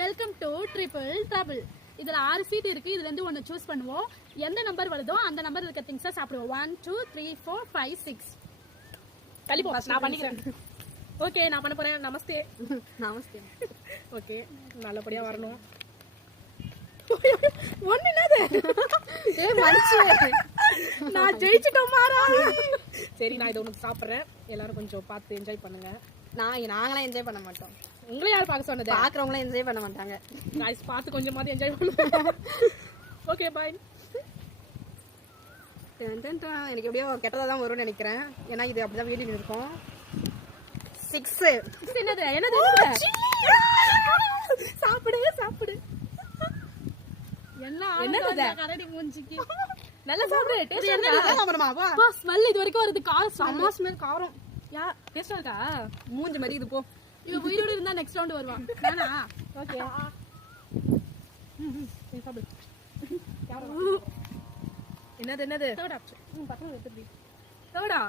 Welcome to triple trouble. இதுல 6 seat இருக்கு. இதுல இருந்து ஒன்னு சூஸ் பண்ணுவோம். எந்த நம்பர் வருதோ அந்த நம்பர் இருக்க திங்ஸை சாப்பிடுவோம். 1 2 3 4 5 6. கலிபோ நான் பண்ணிக்கிறேன். ஓகே நான் பண்ண போறேன். நமஸ்தே. நமஸ்தே. ஓகே நல்லபடியா வரணும். ஒண்ணு என்னது? மனுச்சு நான் ஜெயிச்சிட்டோம் மாறா. சரி நான் இதை உனக்கு சாப்பிடுறேன். எல்லாரும் கொஞ்சம் பார்த்து என்ஜாய் பண்ணுங்க. நாங்களாம் என்ஜாய் பண்ண மாட்டோம். உங்களை யார் பார்க்க சொன்னது? பாக்குறவங்களும் என்ஜாய் பண்ண மாட்டாங்க. गाइस பார்த்து கொஞ்சமாவது என்ஜாய் பண்ணுங்க. Okay bye. எனக்கு எப்படியோ கெட்டதா தான் வரும்னு நினைக்கிறேன். ஏன்னா இது அப்படிதான் வீடியோ இருக்கும். 6 என்னது சாப்பிடு சாப்பிடு. என்ன கரடி மூஞ்சிக்கு நல்லா சாப்பிடு. டேஸ்ட் என்னமா ஸ்மெல் இது வரைக்கும் வருது. செம்ம ஸ்மெல் காரம். யா டேஸ்டா இருக்கா? மூஞ்சி மாதிரி இது போ. இவ உயிரோட இருந்தா நெக்ஸ்ட் ரவுண்ட் வருவான். நானா? ஓகே. சாப்பிடு. என்னது தேர்ட் ஆப்ஷன். பசங்க எடுத்துடி. தேர்டா?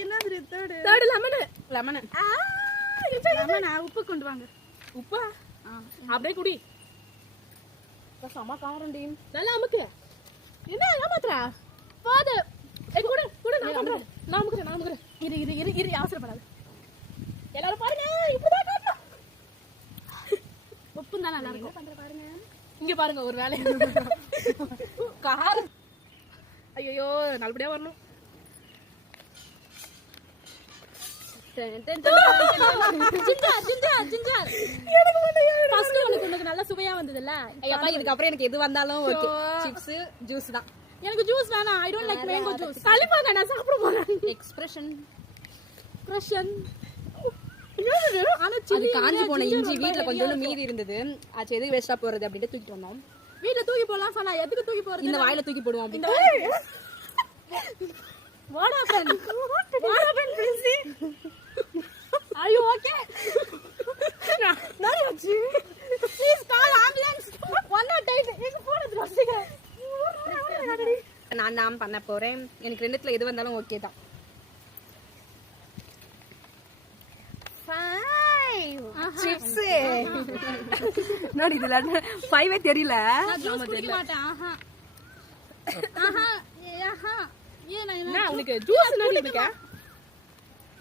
என்னது தேர்ட்? Third lemon. லெமன். லெமனா? உப்பு கொண்டு வாங்க. உப்பா? அப்படியே குடி. செம்ம காரம் டி. நல்லா அமுக்கு. என்ன ஏமாத்துற? பாது. குடு குடு நான் பண்றேன். நான் அமுக்குறேன். இரு அவசரப்படாத. எல்லாரும் பாருங்க இப்படிதான் காட்டணும். உப்பு தான் நல்லா இருக்கும். பண்ற பாருங்க. இங்க பாருங்க ஒரு வேலை. காரம். ஐயோ நல்லபடியா வரணும். உனக்கு நல்ல சுவையா வந்ததுல்ல. இதுக்கு அப்புறம் எனக்கு எது வந்தாலும் ஓகே. சிப்ஸ் ஜூஸ் தான். எனக்கு ஜூஸ் வேணாம். I don't like mango juice. தள்ளிப்பாங்க நான் சாப்பிட போறேன். எக்ஸ்பிரஷன் அது காஞ்சி போன இஞ்சி வீட்ல கொஞ்சம் மீதி இருந்தது. அது எதுக்கு வேஸ்டா போறது அப்படினு தூக்கிட்டு வந்தோம். வீட்ல தூக்கி போடலாம் சொன்னா எதுக்கு தூக்கி போறது? இந்த வாயில தூக்கி போடுவோம் அப்படி. What happen Princy? Are you okay? நான் ஆச்சு. Please call ambulance. 108 இங்க போறது ரசிங்க. நான் பண்ண போறேன். எனக்கு ரெண்டுத்துல எது வந்தாலும் ஓகே தான். 5 சிப்ஸ். நான் இதுல 5 தெரியல. நான் ஜூஸ் குடிக்க மாட்டேன். நான் உனக்கு ஜூஸ் என்ன குடிக்க?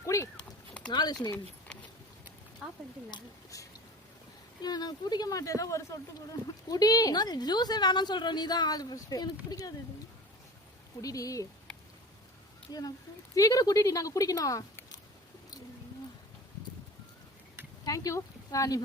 குடி. 4 ஸ்னேம். ஆ பண்ணிட்டீங்களா? நான் குடிக்க மாட்டேன். ஒரு சொட்டு கூட குடி. நான் ஜூஸே வேணாம்னு சொல்ற நீ தான் ஆளு ஃபர்ஸ்ட். எனக்கு பிடிக்காது இது. குடிடி. எனக்கு சீக்கிரம் குடிடி நாங்க குடிக்கணும். Thank you. நீ